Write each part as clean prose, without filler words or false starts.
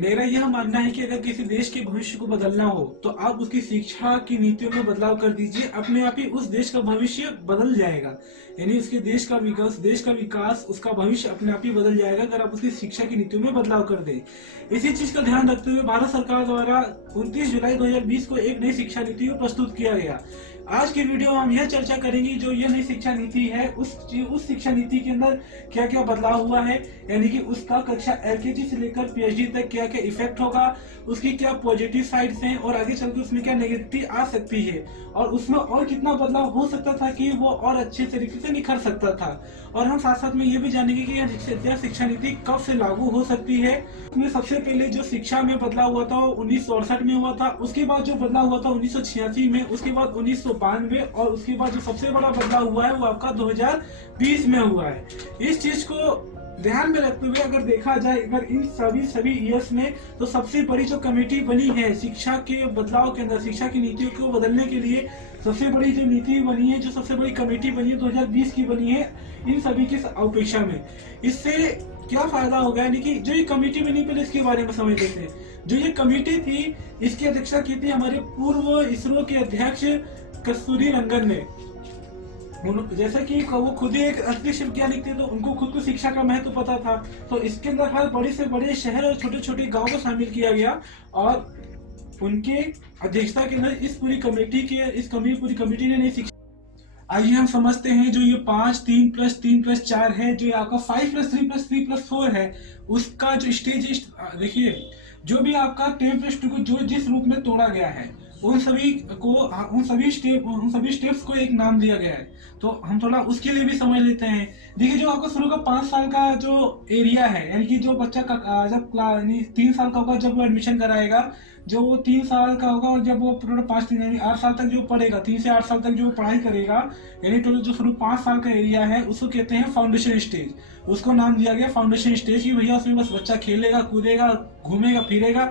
मेरा यह मानना है कि अगर किसी देश के भविष्य को बदलना हो तो आप उसकी शिक्षा की नीतियों में बदलाव कर दीजिए, अपने आप ही उस देश का भविष्य बदल जाएगा। यानी उसके देश का विकास, उसका भविष्य अपने आप ही बदल जाएगा अगर आप उसकी शिक्षा की नीतियों में बदलाव कर दें। इसी चीज का ध्यान रखते हुए भारत सरकार द्वारा 29 जुलाई 2020 को एक नई शिक्षा नीति को प्रस्तुत किया गया। आज की वीडियो में हम यह चर्चा करेंगे जो यह नई शिक्षा नीति है उस शिक्षा नीति के अंदर क्या क्या बदलाव हुआ है, यानी कि उसका कक्षा एलकेजी से लेकर पीएचडी तक क्या क्या इफेक्ट होगा, उसकी क्या पॉजिटिव साइड्स हैं और आगे चलकर उसमें क्या नेगेटिव आ सकती है, और उसमें और कितना बदलाव हो सकता था कि वो और अच्छे तरीके से निखर सकता था। और हम साथ साथ में ये भी जानेंगे कि यह शिक्षा नीति कब से लागू हो सकती है। उसमें सबसे पहले जो शिक्षा में बदलाव हुआ था वो 1968 में हुआ था, उसके बाद जो बदलाव हुआ था 1986 में, उसके बाद 1992 और उसके बाद जो सबसे बड़ा बदलाव हुआ है वो आपका 2020 में हुआ है। इस चीज को ध्यान में रखते हुए अगर देखा जाए अगर इन सभी ईयर्स में, तो सबसे बड़ी जो कमेटी बनी है शिक्षा के बदलाव के अंदर, शिक्षा की नीतियों को बदलने के लिए सबसे बड़ी जो नीति बनी है, जो सबसे बड़ी कमेटी बनी है 2020 की बनी है इन सभी की अपेक्षा में। इससे क्या फायदा होगा, यानी कि जो ये कमेटी बनी, पहले इसके बारे में समझ लेते हैं। जो ये कमेटी थी इसकी अध्यक्षता की थी हमारे पूर्व इसरो के अध्यक्ष कस्तूरी रंगन ने। जैसा कि वो खुद ही एक अंतरिक्ष वैज्ञानिक थे तो उनको खुद को शिक्षा का महत्व पता था, तो इसके अंदर हर बड़े से बड़े शहर और छोटे छोटे गांव को शामिल किया गया और उनके अध्यक्षता के अंदर इस पूरी कमेटी ने नई शिक्षा। आइए हम समझते हैं जो ये 5 3+3+4 है, जो ये आपका 5+3+3+4 है, उसका जो स्टेज देखिए, जो भी आपका 10+2 को जो जिस रूप में तोड़ा गया है उन सभी स्टेप्स को एक नाम दिया गया है। तो हम थोड़ा उसके लिए भी समझ लेते हैं। देखिए, जो आपका शुरू का 5 साल का जो एरिया है, यानी कि जो बच्चा का जब 3 साल का होगा जब वो एडमिशन कराएगा, जो वो 3 साल का होगा और जब वो टोटल 5 यानी 8 साल तक जो पढ़ेगा, 3 से 8 साल तक जो पढ़ाई करेगा, यानी टोटल जो शुरू 5 साल का एरिया है उसको कहते हैं फाउंडेशन स्टेज। उसको नाम दिया गया फाउंडेशन स्टेज की भैया उसमें बस बच्चा खेलेगा, कूदेगा, घूमेगा फिरेगा,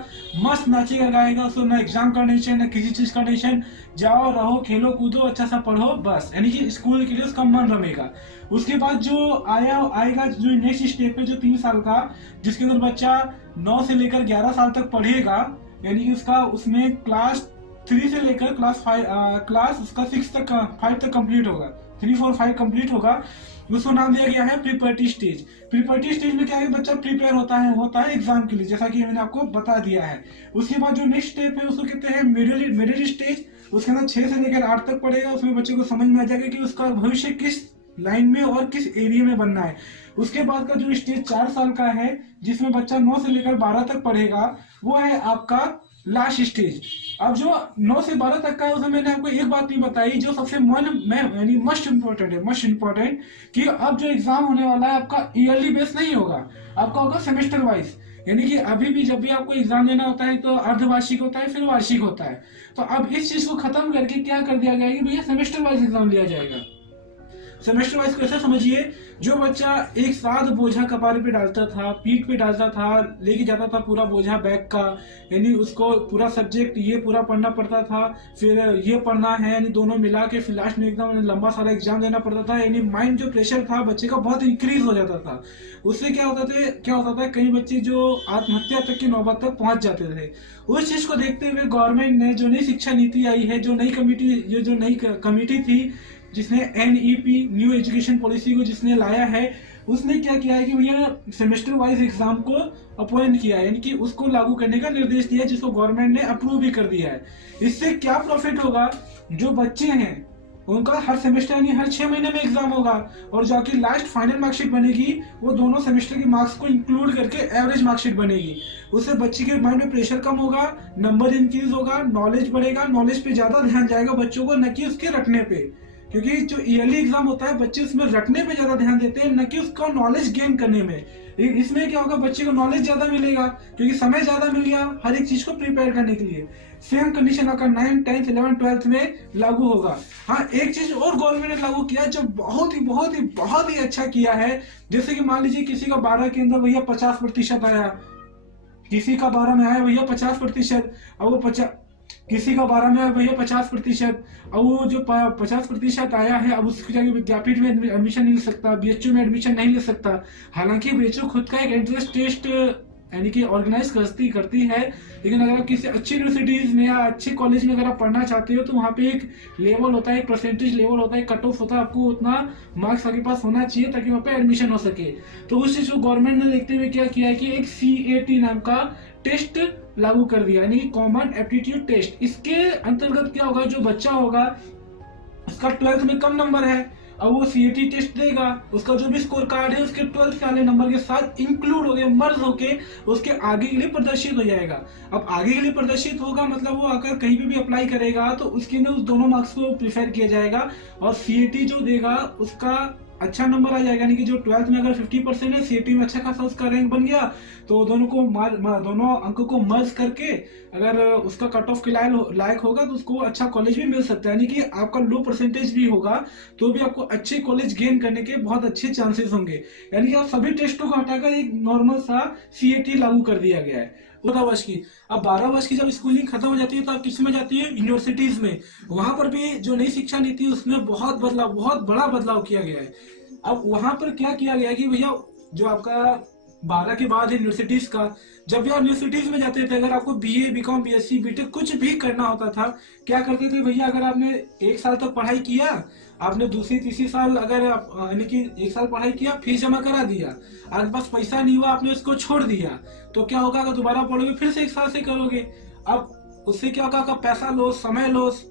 मस्त नाचेगा गाएगा, उसको ना एग्जाम का टेंशन ना किसी चीज का टेंशन, जाओ रहो खेलो कूदो अच्छा सा पढ़ो बस, यानी कि स्कूल के लिए उसका मन रमेगा। उसके बाद जो आएगा जो नेक्स्ट स्टेप है जो 3 साल का, जिसके अंदर बच्चा 9 से लेकर 11 साल तक पढ़ेगा, यानी कि उसका उसमें क्लास 3 से लेकर क्लास उसका 5 तक कंप्लीट होगा, 3 4 5 कंप्लीट होगा। उसको नाम दिया गया है प्रीपर्टी स्टेज। प्रीपर्टी स्टेज में क्या है, बच्चा प्रिपेयर होता है एग्जाम के लिए, जैसा कि मैंने आपको बता दिया है। उसके बाद जो नेक्स्ट स्टेप है उसको कहते हैं मिडिल स्टेज। उसके अंदर 6 से लेकर 8 तक पढ़ेगा, उसमें बच्चे को समझ में आ जाएगा कि उसका भविष्य किस लाइन में और किस एरिया में बनना है। उसके बाद का जो स्टेज 4 साल का है, जिसमें बच्चा 9 से लेकर 12 तक पढ़ेगा, वो है आपका लास्ट स्टेज। अब जो 9 से 12 तक का है उसमें मैंने आपको एक बात नहीं बताई जो सबसे यानी मस्ट इम्पोर्टेंट कि अब जो एग्जाम होने वाला है आपका ईयरली बेस नहीं होगा, आपका होगा सेमेस्टर वाइज। यानी कि अभी भी जब भी आपको एग्जाम देना होता है तो अर्धवार्षिक होता है, फिर वार्षिक होता है। तो अब इस चीज को खत्म करके क्या कर दिया गया कि भैया सेमेस्टर वाइज एग्जाम लिया जाएगा। सेमेस्टर वाइज कैसे समझिए, जो बच्चा एक साथ बोझा कपार पे डालता था, पीठ पे डालता था, लेके जाता था पूरा बोझा बैग का, यानी उसको पूरा सब्जेक्ट ये पूरा पढ़ना पड़ता था, फिर ये पढ़ना है, यानी दोनों मिला के फिर लास्ट में एकदम लंबा सारा एग्जाम देना पड़ता था, यानी माइंड जो प्रेशर था बच्चे का बहुत इंक्रीज हो जाता था। उससे क्या होता था कई बच्चे जो आत्महत्या तक की नौबत तक पहुंच जाते थे। उस चीज को देखते हुए गवर्नमेंट ने जो नई शिक्षा नीति आई है, जो नई कमेटी थी जिसने एनईपी न्यू एजुकेशन पॉलिसी को जिसने लाया है, उसने क्या किया है कि भैया सेमेस्टर वाइज एग्जाम को अपॉइंट किया है, यानी कि उसको लागू करने का निर्देश दिया है, जिसको गवर्नमेंट ने अप्रूव भी कर दिया है। इससे क्या प्रॉफिट होगा, जो बच्चे हैं उनका हर सेमेस्टर यानी हर 6 महीने में एग्जाम होगा, और जो आपकी लास्ट फाइनल मार्कशीट बनेगी वो दोनों सेमेस्टर के मार्क्स को इंक्लूड करके एवरेज मार्कशीट बनेगी। उससे बच्चे के माइंड में प्रेशर कम होगा, नंबर इंक्रीज होगा, नॉलेज बढ़ेगा, नॉलेज पे ज्यादा ध्यान जाएगा बच्चों को, न कि उसके रटने पे। क्योंकि जो ईयरली एग्जाम होता है बच्चे उसमें रटने पे ज्यादा ध्यान देते हैं, न कि उसका नॉलेज गेन करने में। इसमें क्या होगा, बच्चे को नॉलेज ज्यादा मिलेगा क्योंकि समय ज्यादा मिल गया हर एक चीज को प्रिपेयर करने के लिए। सेम कंडीशन आपका 9th 10th 11th 12th में लागू होगा। हाँ, एक चीज और गवर्नमेंट ने लागू किया जो बहुत ही अच्छा किया है। जैसे कि मान लीजिए किसी का 12 के अंदर भैया 50% आया, किसी का 12 में आया भैया 50%, और वो किसी का 12 में भैया 50%, और वो जो 50% आया है अब उसकी जगह विद्यापीठ में एडमिशन नहीं ले सकता, बीएचयू में एडमिशन नहीं ले सकता। हालांकि बीएचयू खुद का एक एंट्रेंस टेस्ट यानी कि ऑर्गेनाइज करती है। लेकिन अगर आप किसी अच्छी यूनिवर्सिटीज में या अच्छे कॉलेज में अगर आप पढ़ना चाहते हो तो वहाँ पे एक लेवल होता है, एक परसेंटेज लेवल होता है, कट ऑफ होता है, आपको उतना मार्क्स आपके पास होना चाहिए ताकि वहाँ पे एडमिशन हो सके। तो उस चीज को गवर्नमेंट ने देखते हुए क्या किया है कि एक CAT नाम का टेस्ट लागू कर दिया, यानी कॉमन एप्टीट्यूड टेस्ट। इसके अंतर्गत क्या होगा, जो बच्चा होगा उसका 12th में कम नंबर है, अब वो CAT टेस्ट देगा, उसका जो भी स्कोर कार्ड है उसके 12th वाले नंबर के साथ इंक्लूड हो गए, मर्ज होके उसके आगे के लिए प्रदर्शित हो जाएगा। अब आगे के लिए प्रदर्शित होगा मतलब वो अगर कहीं पे भी अप्लाई करेगा तो उसके लिए उस दोनों मार्क्स को प्रिफर किया जाएगा, और CAT जो देगा उसका अच्छा नंबर आ जाएगा, यानी कि जो 12th में अगर 50% है, CAT में अच्छा खासा उसका रैंक बन गया, तो दोनों को दोनों अंकों को मर्ज करके अगर उसका कट ऑफ के लायक होगा तो उसको अच्छा कॉलेज भी मिल सकता है। यानी कि आपका लो परसेंटेज भी होगा तो भी आपको अच्छे कॉलेज गेन करने के बहुत अच्छे चांसेस होंगे। यानी कि आप सभी टेस्टों को हटाकर एक नॉर्मल सा CAT लागू कर दिया गया है 12 वर्ष की। अब 12 वर्ष की जब स्कूलिंग खत्म हो जाती है तो आप किस में जाती है, यूनिवर्सिटीज में। वहां पर भी जो नई शिक्षा नीति उसमें बहुत बड़ा बदलाव किया गया है। अब वहां पर क्या किया गया है कि भैया जो आपका 12 के बाद है यूनिवर्सिटीज का, जब भी आप यूनिवर्सिटीज में जाते थे अगर आपको BA BCom BSc BTech कुछ भी करना होता था, क्या करते थे भैया, अगर आपने 1 साल तक पढ़ाई किया, आपने दूसरी तीसरी साल अगर यानी कि 1 साल पढ़ाई किया, फीस जमा करा दिया, आपके पास पैसा नहीं हुआ, आपने उसको छोड़ दिया, तो क्या होगा, अगर दोबारा पढ़ोगे फिर से 1 साल से करोगे। अब उससे क्या होगा, आपका पैसा लॉस, समय लॉस,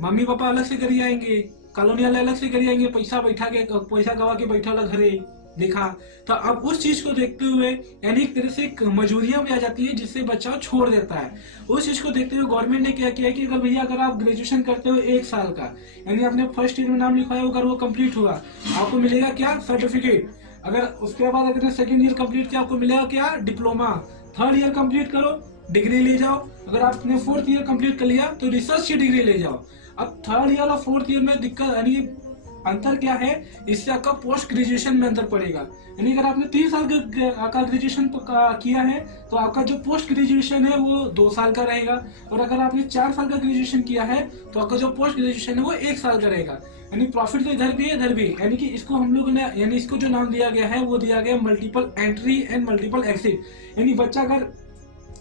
मम्मी पापा अलग से करी आएंगे, कॉलोनी वाले अलग से करी आएंगे, पैसा गवा के बैठा अलग घरे देखा। तो अब उस चीज को देखते हुए यानी एक तरह से मजबूरियां भी आ जाती है जिससे बच्चा छोड़ देता है। उस चीज को देखते हुए गवर्नमेंट ने क्या किया कि अगर भैया अगर आप ग्रेजुएशन करते हो 1 साल का, यानी आपने फर्स्ट ईयर में नाम लिखवाया, अगर वो कंप्लीट हुआ आपको मिलेगा क्या, सर्टिफिकेट। अगर उसके बाद अगर सेकेंड ईयर कंप्लीट किया आपको मिलेगा क्या, डिप्लोमा। थर्ड ईयर कंप्लीट करो, डिग्री ले जाओ। अगर आपने 4th ईयर कंप्लीट कर लिया तो रिसर्च की डिग्री ले जाओ। अब 3rd ईयर और 4th ईयर में दिक्कत, यानी अंतर क्या है, इससे आपका पोस्ट ग्रेजुएशन में अंतर पड़ेगा। यानी अगर आपने 3 साल का ग्रेजुएशन किया है तो आपका जो पोस्ट ग्रेजुएशन है वो 2 साल का रहेगा, और अगर आपने 4 साल का ग्रेजुएशन किया है तो आपका जो पोस्ट ग्रेजुएशन है वो 1 साल का रहेगा। यानी प्रॉफिट तो इधर भी है इधर भी। यानी कि इसको हम लोगों ने, यानी इसको जो नाम दिया गया है वो दिया गया multiple entry and multiple exit. यानी बच्चा अगर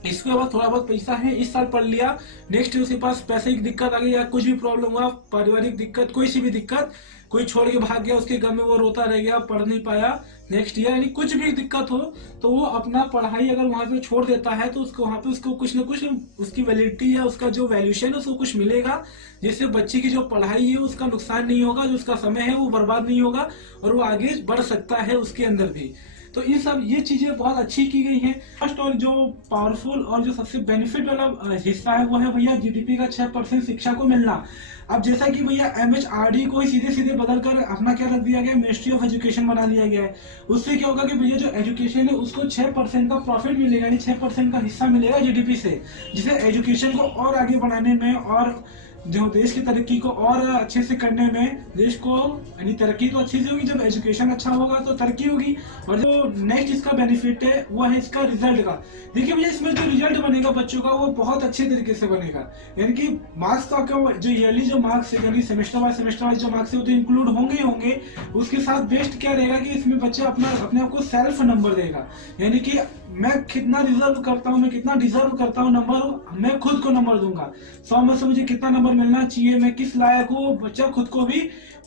इसके बाद थोड़ा बहुत पैसा है, इस साल पढ़ लिया, नेक्स्ट उसके पास पैसे की दिक्कत आ गई या कुछ भी प्रॉब्लम हुआ, पारिवारिक दिक्कत, कोई सी भी दिक्कत, कोई छोड़ के भाग गया, उसके गम में वो रोता रह गया, पढ़ नहीं पाया नेक्स्ट ईयर, यानी कुछ भी दिक्कत हो तो वो अपना पढ़ाई अगर वहां पे छोड़ देता है तो उसको वहां पे उसको कुछ ना कुछ उसकी वैलिडिटी या उसका जो वैल्यूशन है उसको कुछ मिलेगा, जिससे बच्चे की जो पढ़ाई है उसका नुकसान नहीं होगा, जो उसका समय है वो बर्बाद नहीं होगा और वो आगे बढ़ सकता है उसके अंदर भी। तो ये चीजें बहुत अच्छी की गई हैं। फर्स्ट और जो पावरफुल और जो सबसे बेनिफिट वाला हिस्सा है वो है भैया GDP का 6% शिक्षा को मिलना। अब जैसा कि भैया MHRD को सीधे सीधे बदल कर अपना क्या रख दिया गया, मिनिस्ट्री ऑफ एजुकेशन बना लिया गया है। उससे क्या होगा कि भैया जो एजुकेशन है उसको 6% का प्रॉफिट मिलेगा, यानी 6% का हिस्सा मिलेगा GDP से, जिसे एजुकेशन को और आगे बढ़ाने में और जो देश की तरक्की को और अच्छे से करने में, देश को यानी तरक्की तो अच्छे से होगी, जब एजुकेशन अच्छा होगा तो तरक्की होगी। और जो नेक्स्ट इसका बेनिफिट है वो है इसका रिजल्ट का। देखिए भैया इसमें जो रिजल्ट बनेगा बच्चों का वो बहुत अच्छे तरीके से बनेगा, यानी कि मार्क्स का जो ईयरली जो मार्क्स है, यानी सेमेस्टर वाइज जो मार्क्स है वो तो इंक्लूड होंगे। उसके साथ बेस्ट क्या रहेगा कि इसमें बच्चा अपने आप को सेल्फ नंबर देगा, यानी कि मैं कितना रिजर्व करता हूँ, मैं कितना डिजर्व करता हूँ नंबर, मैं खुद को नंबर दूंगा। 100 में से मुझे कितना नंबर मिलना चाहिए, मैं किस लायक हूँ, बच्चा खुद को भी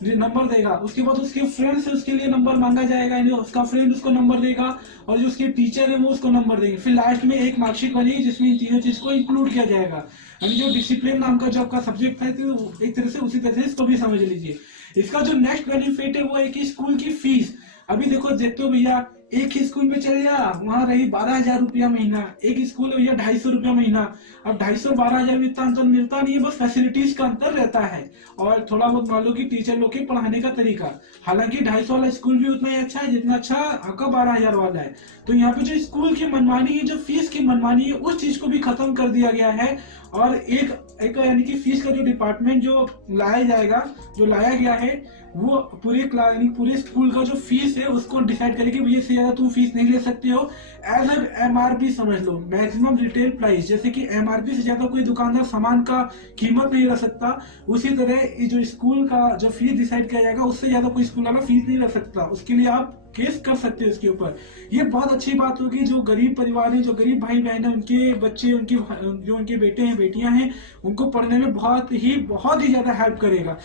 नंबर देगा। उसके बाद उसके फ्रेंड से उसके लिए नंबर मांगा जाएगा, यानी उसका फ्रेंड उसको नंबर देगा और जो उसके टीचर है वो उसको नंबर देंगे। फिर लास्ट में एक मार्कशीट बनेगी जिसमें इन तीनों चीज को इंक्लूड किया जाएगा। यानी जो डिसिप्लिन नाम का जो आपका सब्जेक्ट है तो एक तरह से उसी तरह से इसको भी समझ लीजिए। इसका जो नेक्स्ट बेनिफिट है वो है कि स्कूल की फीस। अभी देखते हो भैया एक ही स्कूल में चले जा, वहां रही 12,000 रुपया महीना, एक स्कूल है भैया 250 रुपया महीना। अब 250 12,000 में इतना अंतर मिलता नहीं है, बस फैसिलिटीज का अंतर रहता है और थोड़ा बहुत मान लो कि टीचर लोग के पढ़ाने का तरीका। हालांकि 250 वाला स्कूल भी उतना ही अच्छा है जितना अच्छा आपका 12,000 वाला है। तो यहाँ पे जो स्कूल की मनमानी है, जो फीस की मनमानी है, उस चीज को भी खत्म कर दिया गया है। और एक यानी कि फीस का जो डिपार्टमेंट जो लाया गया है वो पूरे क्लास यानी पूरे स्कूल का जो फीस है उसको डिसाइड करेगी, भैया इससे ज्यादा तुम फीस नहीं ले सकते हो। एज ए MRP समझ लो, मैक्सिमम रिटेल प्राइस, जैसे कि MRP से ज्यादा कोई दुकानदार सामान का कीमत नहीं रख सकता, उसी तरह ये जो स्कूल का जो फीस डिसाइड किया जाएगा उससे ज्यादा कोई स्कूल वाला फीस नहीं रख सकता, उसके लिए आप केस कर सकते हैं इसके ऊपर। ये बहुत अच्छी बात होगी, जो गरीब परिवार है, जो गरीब भाई बहन है, उनके बच्चे, उनकी जो उनके बेटे हैं बेटियां हैं, उनको पढ़ने में बहुत ही ज्यादा हेल्प करेगा।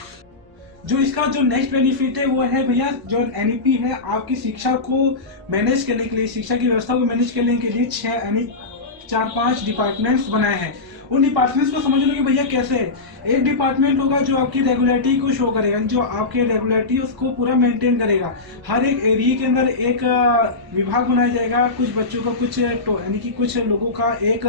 जो इसका जो नेक्स्ट बेनिफिट है वो है भैया, जो NEP है आपकी शिक्षा को मैनेज करने के लिए, शिक्षा की व्यवस्था को मैनेज करने के लिए 6 यानी 4-5 डिपार्टमेंट्स बनाए हैं। उन डिपार्टमेंट्स को समझ लो कि भैया कैसे है। एक डिपार्टमेंट होगा जो आपकी रेगुलरिटी को शो करेगा, जो आपके रेगुलरिटी उसको पूरा मेंटेन करेगा। हर एक एरिया के अंदर एक विभाग बनाया जाएगा, कुछ बच्चों का कुछ यानी कि कुछ लोगों का एक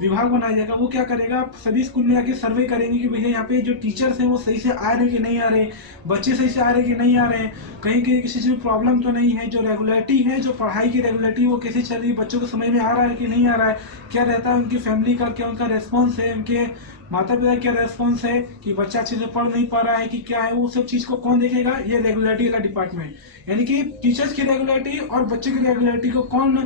विभाग बनाया जाएगा। वो क्या करेगा, सभी स्कूल में आके सर्वे करेंगे कि भैया यहाँ पे जो टीचर्स हैं वो सही से आ रहे कि नहीं आ रहे, बच्चे सही से आ रहे कि नहीं आ रहे, कहीं कहीं किसी चीज में प्रॉब्लम तो नहीं है। जो रेगुलरिटी है, जो पढ़ाई की रेगुलरिटी वो कैसे चल रही है, बच्चों को समझ में आ रहा है कि नहीं आ रहा है, क्या रहता है उनकी फैमिली का, क्या उनका रेस्पॉन्स है, उनके माता पिता क्या रेस्पॉन्स है कि बच्चा अच्छे से पढ़ नहीं पा रहा है कि क्या है, वो सब चीज को कौन देखेगा, ये रेगुलरिटी वाला डिपार्टमेंट। यानी कि टीचर्स की रेगुलरिटी और बच्चे की रेगुलरिटी को कौन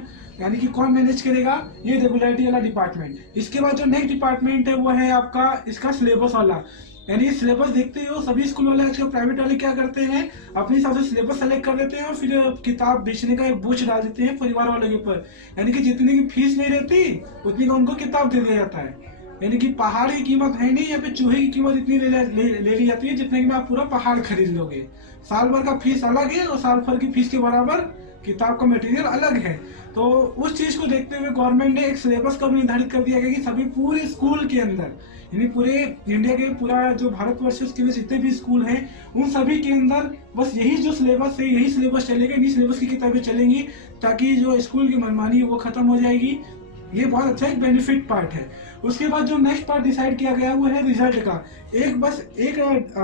यानी कि कौन मैनेज करेगा, ये रेगुलरिटी वाला डिपार्टमेंट। इसके बाद जो नेक्स्ट डिपार्टमेंट है वो है आपका इसका सिलेबस वाला। यानी सिलेबस देखते हो सभी स्कूल वाले आजकल प्राइवेट वाले क्या करते हैं, अपने हिसाब से सिलेबस सेलेक्ट कर देते हैं और फिर किताब बेचने का एक बोझ डाल देते हैं परिवार वालों के ऊपर। यानी कि जितने की फीस नहीं रहती उतनी का उनको किताब दे दिया जाता है। यानी कि पहाड़ की कीमत है नहीं, यहाँ पे चूहे की कीमत इतनी ले ली जाती है जितने में आप पूरा पहाड़ खरीद लोगे। साल भर का फीस अलग है और साल भर की फीस के बराबर किताब का मटेरियल अलग है। तो उस चीज को देखते हुए गवर्नमेंट ने एक सिलेबस का निर्धारित कर दिया गया कि सभी पूरे स्कूल के अंदर, यानी पूरे इंडिया के पूरा जो भारतवर्ष है उसके अंदर जितने भी स्कूल हैं उन सभी के अंदर बस यही जो सिलेबस है यही सिलेबस चलेगा, इन्हीं सिलेबस की किताबें चलेंगी, ताकि जो स्कूल की मनमानी वो खत्म हो जाएगी। ये बहुत अच्छा एक बेनिफिट पार्ट है। उसके बाद जो नेक्स्ट पार्ट डिसाइड किया गया वो है रिजल्ट का।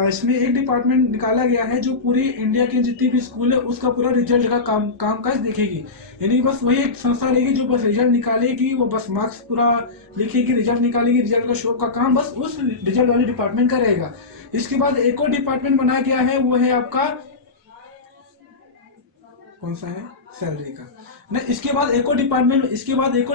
इसमें एक डिपार्टमेंट निकाला गया है जो पूरी इंडिया के जितनी भी स्कूल है उसका पूरा रिजल्ट का कामकाज देखेगी। यानी बस वही एक संस्था रहेगी जो बस रिजल्ट निकालेगी, वो बस मार्क्स पूरा लिखेगी, रिजल्ट निकालेगी, रिजल्ट का शो का काम बस उस रिजल्ट वाले डिपार्टमेंट का रहेगा। इसके बाद एक और डिपार्टमेंट बनाया गया है, वो है आपका कौन सा है, सैलरी का। ना इसके बाद एक और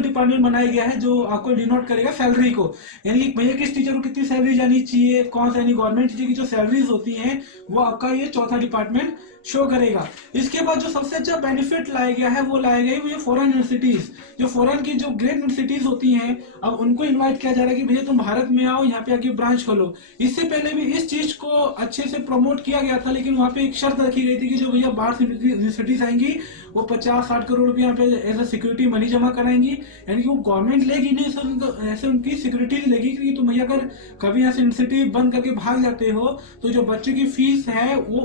डिपार्टमेंट बनाया गया है जो आपको डिनोट करेगा सैलरी को। यानी कि भैया किस टीचर को कितनी सैलरी जानी चाहिए, कौन सा, यानी गवर्नमेंट टीचर की जो सैलरीज होती हैं वो आपका ये चौथा डिपार्टमेंट शो करेगा। इसके बाद जो सबसे अच्छा बेनिफिट लाया गया है वो लाया गया है ये फॉरेन यूनिवर्सिटीज। जो फॉरेन की जो ग्रेट यूनिवर्सिटीज होती हैं अब उनको इन्वाइट किया जा रहा है कि भैया तुम भारत में आओ, यहाँ पे आके ब्रांच खोलो। इससे पहले भी इस चीज को अच्छे से प्रमोट किया गया था, लेकिन वहाँ पे एक शर्त रखी गई थी कि जो भैया बाहर से यूनिवर्सिटीज आएंगी वो 50-60 करोड़ रुपए यहाँ पे एज ए सिक्योरिटी मनी जमा कराएंगी। यानी कि वो गवर्नमेंट लेगी नहीं, ऐसे उनकी सिक्योरिटी लेगी कि तुम भैया अगर कभी यहाँ से यूनिवर्सिटी बंद करके भाग जाते हो तो जो बच्चे की फीस है वो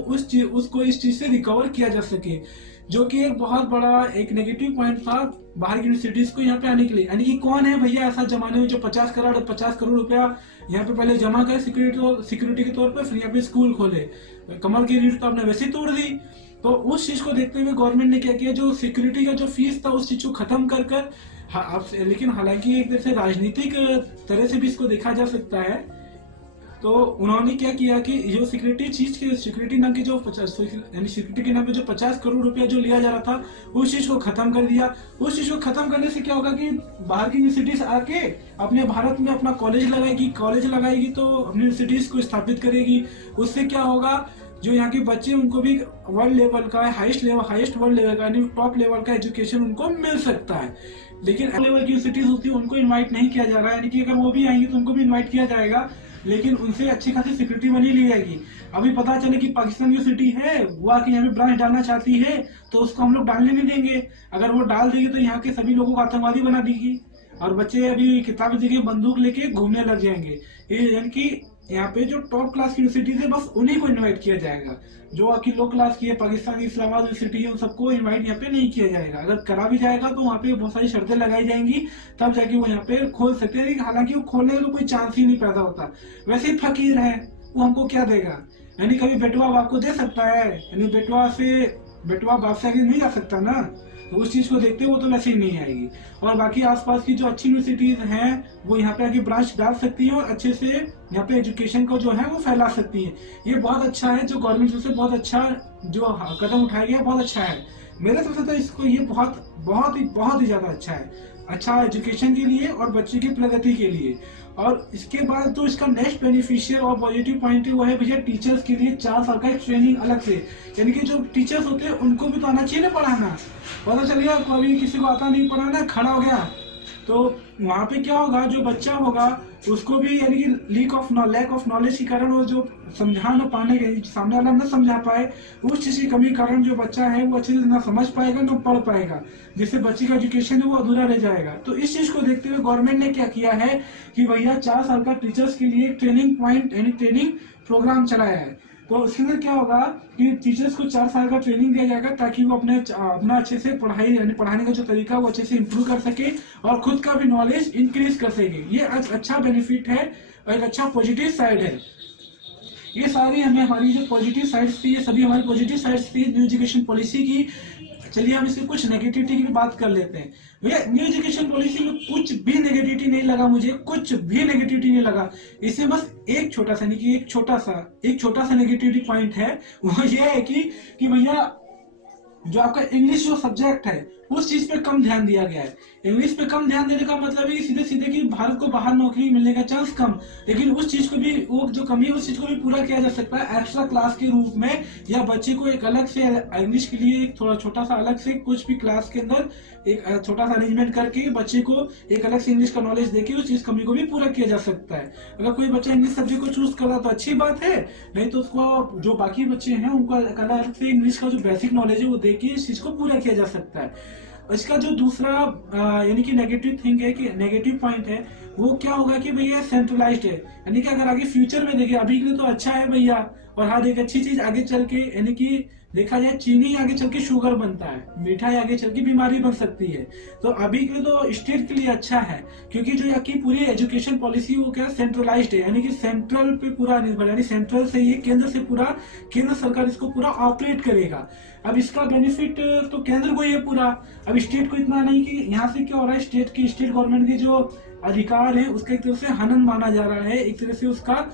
उसको इस चीज से रिकवर किया जा सके, जो कि एक बहुत बड़ा एक नेगेटिव पॉइंट था बाहर की यूनिवर्सिटीज को यहाँ पे आने के लिए। यानी कि कौन है भैया ऐसा जमाने में जो 50 करोड़ रुपया यहाँ पे पहले जमा करे सिक्योरिटी के तौर पे, फिर यहाँ पे स्कूल खोले, कमर की रीढ़ तो आपने वैसे ही तोड़ दी। तो उस चीज को देखते हुए गवर्नमेंट ने क्या किया, जो सिक्योरिटी का जो फीस था उस चीज को खत्म कर लेकिन हालांकि एक तरह से राजनीतिक तरह से भी इसको देखा जा सकता है। तो उन्होंने क्या किया कि जो सिक्योरिटी नाम की जो यानी सिक्योरिटी के नाम पे जो 50 करोड़ रुपया जो लिया जा रहा था उस चीज को खत्म कर दिया। उस चीज को खत्म करने से क्या होगा कि बाहर की यूनिवर्सिटीज आके अपने भारत में अपना कॉलेज लगाएगी तो अपनी यूनिवर्सिटीज को स्थापित करेगी। उससे क्या होगा, जो यहाँ के बच्चे उनको भी वर्ल्ड लेवल का हाईएस्ट वर्ल्ड लेवल का यानी टॉप लेवल का एजुकेशन उनको मिल सकता है। लेकिन लेवल की यूनिवर्सिटीज होती है उनको इनवाइट नहीं किया जा रहा है, यानी कि अगर वो भी आएंगे तो उनको भी इनवाइट किया जाएगा, लेकिन उनसे अच्छी खासी सिक्योरिटी मनी ली जाएगी। अभी पता चले कि पाकिस्तान यूनिवर्सिटी है वो आके यहाँ पे ब्रांच डालना चाहती है तो उसको हम लोग डालने नहीं देंगे। अगर वो डाल देगी तो यहाँ के सभी लोगों को आतंकवादी बना देगी और बच्चे अभी किताब देके बंदूक लेके घूमने लग जाएंगे। यानी कि यहाँ पे जो टॉप क्लास की यूनिवर्सिटीज है बस उन्हीं को इनवाइट किया जाएगा। जो आपकी लो क्लास की है, पाकिस्तान की इस्लामाबाद यूनिवर्सिटी है, उन सबको इनवाइट यहाँ पे नहीं किया जाएगा। अगर करा भी जाएगा तो वहाँ पे बहुत सारी शर्तें लगाई जाएंगी, तब जाके वो यहाँ पे खोल सकते हैं। हालांकि वो खोलने का तो कोई चांस ही नहीं पैदा होता। वैसे ही फकीर है, वो हमको क्या देगा, यानी कभी बेटवा बाप को दे सकता है, यानी बेटवा बाप से आगे नहीं जा सकता ना। तो उस चीज को देखते हुए वो तो वैसे ही नहीं आएगी। और बाकी आसपास की जो अच्छी यूनिवर्सिटीज हैं वो यहाँ पे आके ब्रांच डाल सकती है और अच्छे से यहाँ पे एजुकेशन को जो है वो फैला सकती है। ये बहुत अच्छा है, जो गवर्नमेंट से बहुत अच्छा जो कदम उठाया गया बहुत अच्छा है। मेरे हिसाब से तो इसको ये बहुत ही ज्यादा अच्छा है, अच्छा एजुकेशन के लिए और बच्चे की प्रगति के लिए। और इसके बाद तो इसका नेक्स्ट बेनिफिशियल और पॉजिटिव पॉइंट है वो है भैया टीचर्स के लिए 4 साल का एक ट्रेनिंग अलग से, यानी कि जो टीचर्स होते हैं उनको भी तो आना चाहिए ना पढ़ाना। पता चल गया कभी किसी को आता नहीं पढ़ाना, खड़ा हो गया, तो वहाँ पे क्या होगा, जो बच्चा होगा उसको भी यानी कि लैक ऑफ नॉलेज के कारण वो जो समझा ना पाने के, सामने वाला ना समझा पाए, उस चीज की कमी के कारण जो बच्चा है वो अच्छे से ना समझ पाएगा ना पढ़ पाएगा, जिससे बच्चे का एजुकेशन है वो अधूरा रह जाएगा। तो इस चीज को देखते हुए गवर्नमेंट ने क्या किया है कि भैया 4 साल का टीचर्स के लिए ट्रेनिंग पॉइंट यानी ट्रेनिंग प्रोग्राम चलाया है। तो उसके अंदर क्या होगा कि टीचर्स को 4 साल का ट्रेनिंग दिया जाएगा ताकि वो अपना अच्छे से पढ़ाई यानी पढ़ाने का जो तरीका वो अच्छे से इम्प्रूव कर सके और खुद का भी नॉलेज इंक्रीज कर सके। ये अच्छा बेनिफिट है और एक अच्छा पॉजिटिव साइड है। ये सारी हमारी जो पॉजिटिव साइड्स थी, ये सभी हमारी पॉजिटिव साइड्स थी न्यू एजुकेशन पॉलिसी की। चलिए हम इसकी कुछ नेगेटिविटी की भी बात कर लेते हैं। भैया न्यू एजुकेशन पॉलिसी में कुछ भी नेगेटिविटी नहीं लगा, मुझे कुछ भी नेगेटिविटी नहीं लगा। इसमें बस एक छोटा सा नहीं कि एक छोटा सा नेगेटिविटी पॉइंट है, वो ये है कि भैया जो आपका इंग्लिश जो सब्जेक्ट है उस चीज पे कम ध्यान दिया गया है। इंग्लिश पे कम ध्यान देने का मतलब है कि सीधे सीधे कि भारत को बाहर नौकरी मिलने का चांस कम, लेकिन उस चीज को भी वो जो कमी है उस चीज को भी पूरा किया जा सकता है एक्स्ट्रा क्लास के रूप में, या बच्चे को एक अलग से इंग्लिश के लिए एक थोड़ा छोटा सा अलग से कुछ भी क्लास के अंदर एक छोटा सा अरेंजमेंट करके बच्चे को एक अलग से इंग्लिश का नॉलेज देके उस चीज कमी को भी पूरा किया जा सकता है। अगर कोई बच्चा इंग्लिश सब्जेक्ट को चूज कर रहा तो अच्छी बात है, नहीं तो उसको जो बाकी बच्चे हैं उनको अलग से इंग्लिश का जो बेसिक नॉलेज है वो देके इस चीज को पूरा किया जा सकता है। इसका जो दूसरा यानी कि नेगेटिव थिंग है कि नेगेटिव पॉइंट है वो क्या होगा कि भैया सेंट्रलाइज्ड है, यानी कि अगर आगे फ्यूचर में देखिए, अभी के लिए तो अच्छा है भैया, और हाँ एक अच्छी चीज आगे चल के यानी कि देखा जाए चीनी आगे चल के शुगर बनता है, मिठाई आगे चल के बीमारी बन सकती है। तो अभी के लिए तो स्टेट के लिए अच्छा है, क्योंकि जो यहाँ की पूरी एजुकेशन पॉलिसी वो क्या सेंट्रलाइज्ड है, यानी कि सेंट्रल पे पूरा निर्भर, यानी सेंट्रल से ये केंद्र से पूरा केंद्र सरकार इसको पूरा ऑपरेट करेगा। अब इसका बेनिफिट तो केंद्र को ही है पूरा, अब स्टेट को इतना नहीं। कि यहाँ से क्या हो रहा है, स्टेट गवर्नमेंट के जो अधिकार है उसका एक तरह से हनन माना जा रहा है, एक तरह से उसका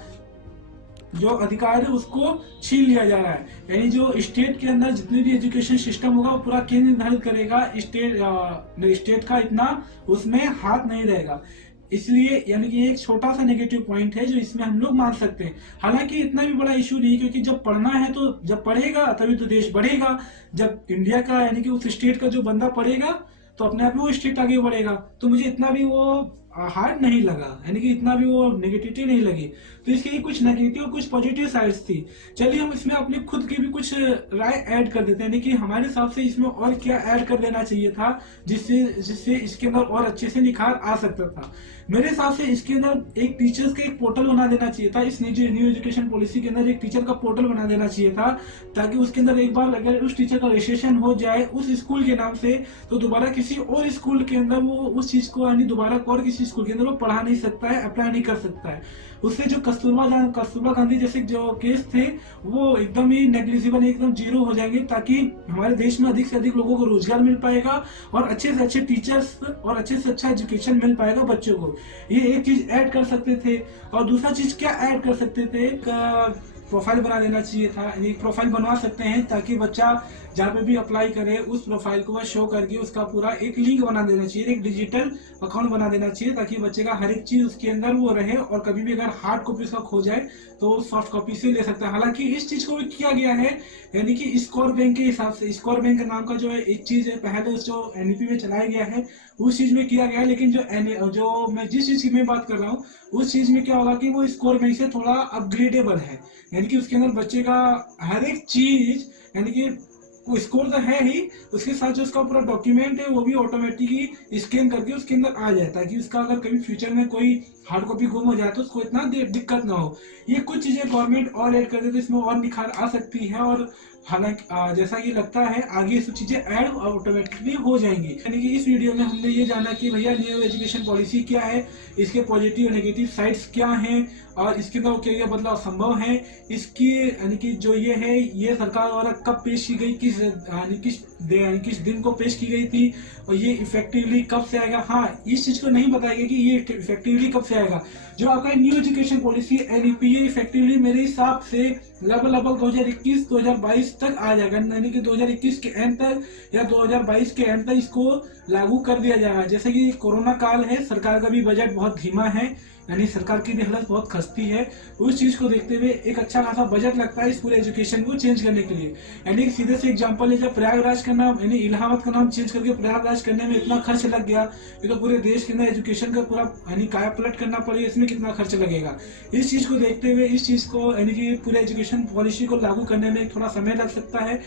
जो अधिकार है उसको छीन लिया जा रहा है। यानी जो स्टेट के अंदर जितने भी एजुकेशन सिस्टम होगा वो पूरा केंद्र निर्धारित करेगा, स्टेट का इतना उसमें हाथ नहीं रहेगा। इसलिए यानी कि एक छोटा सा नेगेटिव पॉइंट है जो इसमें हम लोग मान सकते हैं। हालांकि इतना भी बड़ा इशू नहीं, क्योंकि जब पढ़ना है तो जब पढ़ेगा तभी तो देश बढ़ेगा। जब इंडिया का यानी कि उस स्टेट का जो बंदा पढ़ेगा तो अपने आप में वो स्टेट आगे बढ़ेगा। तो मुझे इतना भी वो हार्ड नहीं लगा, यानी कि इतना भी वो नेगेटिविटी नहीं लगी। तो इसके कुछ नेगेटिव कुछ पॉजिटिव साइड्स थी। चलिए हम इसमें अपने खुद की भी कुछ राय ऐड कर देते हैं, यानी कि हमारे हिसाब से इसमें और क्या ऐड कर देना चाहिए था जिससे इसके अंदर और अच्छे से निखार आ सकता था। मेरे हिसाब से इसके अंदर एक टीचर्स का एक पोर्टल बना देना चाहिए था। इस न्यू एजुकेशन पॉलिसी के अंदर एक टीचर का पोर्टल बना देना चाहिए था, ताकि उसके अंदर एक बार अगर उस टीचर का रजिस्ट्रेशन हो जाए उस स्कूल के नाम से, तो दोबारा किसी और स्कूल के अंदर वो उस चीज को यानी दोबारा और किसी स्कूल के अंदर वो पढ़ा नहीं सकता है, अप्लाई नहीं कर सकता है। उससे जो कस्तूरबा गांधी जैसे जो केस थे वो एकदम ही नेग्लिजिबल एकदम जीरो हो जाएंगे, ताकि हमारे देश में अधिक से अधिक लोगों को रोजगार मिल पाएगा और अच्छे से अच्छे टीचर्स और अच्छे से अच्छा एजुकेशन मिल पाएगा बच्चों को। ये एक चीज ऐड कर सकते थे। और दूसरा चीज क्या ऐड कर सकते थे, प्रोफाइल बना देना चाहिए था, एक प्रोफाइल बनवा सकते हैं ताकि बच्चा जहाँ पे भी अप्लाई करे उस प्रोफाइल को शो करके उसका पूरा एक लिंक बना देना चाहिए, एक डिजिटल अकाउंट बना देना चाहिए, ताकि बच्चे का हर एक चीज उसके अंदर वो रहे और कभी भी अगर हार्ड कॉपी उसका खो जाए तो सॉफ्ट कॉपी से ले सकता है। हालांकि इस चीज को भी किया गया है, यानी कि स्कोर बैंक के हिसाब से, स्कोर बैंक के नाम का जो है एक चीज है पहले जो एनईपी में चलाया गया है उस चीज में किया गया है। लेकिन जो मैं जिस चीज की मैं बात कर रहा हूँ उस चीज में क्या होगा कि वो स्कोर बैंक से थोड़ा अपग्रेडेबल है, यानी कि उसके अंदर बच्चे का हर एक चीज यानी कि वो स्कोर तो है ही, उसके साथ जो उसका पूरा डॉक्यूमेंट है वो भी ऑटोमेटिकली स्कैन करके उसके अंदर आ जाए, ताकि उसका अगर कभी फ्यूचर में कोई हार्ड कॉपी गुम हो जाए तो उसको इतना दिक्कत ना हो। ये कुछ चीजें गवर्नमेंट और ऐड कर दे तो इसमें और निखार आ सकती है और हालांकि जैसा कि लगता है आगे सब चीजें ऐड ऑटोमेटिकली हो जाएंगी। यानी कि इस वीडियो में हमने ये जाना कि भैया न्यू एजुकेशन पॉलिसी क्या है, इसके पॉजिटिव और नेगेटिव साइड्स क्या हैं, और इसके अंदर क्या क्या बदलाव संभव है, इसकी यानी कि जो ये है ये सरकार द्वारा कब पेश की गई, किस दिन को पेश की गई थी, और ये इफेक्टिवली कब से आएगा। हाँ, इस चीज को नहीं बताएगा कि ये इफेक्टिवली कब से आएगा। जो आपका न्यू एजुकेशन पॉलिसी एनईपी ये इफेक्टिवली मेरे हिसाब से लगभग 2021-2022 तक आ जाएगा, यानी कि 2021 के एंड तक या 2022 के एंड तक इसको लागू कर दिया जाएगा। जैसे कि कोरोना काल है, सरकार का भी बजट बहुत धीमा है, यानी सरकार की भी हालत बहुत खस्ती है। उस चीज को देखते हुए एक अच्छा खासा बजट लगता है इस पूरे एजुकेशन को चेंज करने के लिए। यानी सीधे से एग्जांपल है, जब प्रयागराज का नाम यानी इलाहाबाद का नाम चेंज करके प्रयागराज करने में इतना खर्च लग गया, ये तो पूरे देश के अंदर एजुकेशन का पूरा यानी काया पलट करना पड़ेगा, इसमें कितना खर्च लगेगा। इस चीज को देखते हुए इस चीज को यानी कि पूरे एजुकेशन पॉलिसी को लागू करने में थोड़ा समय लग सकता है।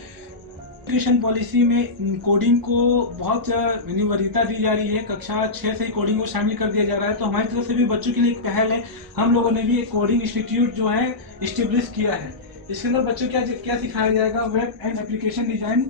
एजुकेशन पॉलिसी में कोडिंग को बहुत वरीयता दी जा रही है, कक्षा 6 से ही कोडिंग को शामिल कर दिया जा रहा है। तो हमारी तरफ से भी बच्चों के लिए एक पहल है, हम लोगों ने भी एक कोडिंग इंस्टीट्यूट जो है इस्टेब्लिश किया है। इसके अंदर बच्चों क्या क्या सिखाया जाएगा, वेब एंड एप्लीकेशन डिजाइन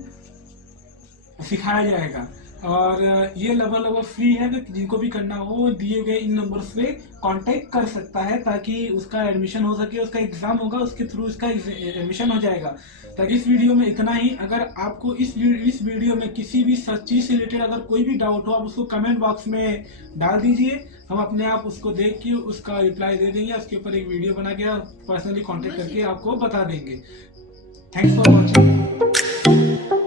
सिखाया जाएगा, और ये लगभग फ्री है। तो जिनको भी करना हो दिए गए इन नंबर्स पे कांटेक्ट कर सकता है, ताकि उसका एडमिशन हो सके, उसका एग्जाम होगा उसके थ्रू उसका एडमिशन हो जाएगा। ताकि इस वीडियो में इतना ही। अगर आपको इस वीडियो में किसी भी चीज से रिलेटेड अगर कोई भी डाउट हो, आप उसको कमेंट बॉक्स में डाल दीजिए, हम अपने आप उसको देख के उसका रिप्लाई दे देंगे, उसके ऊपर एक वीडियो बना के पर्सनली कॉन्टेक्ट करके आपको बता देंगे। Thanks for watching.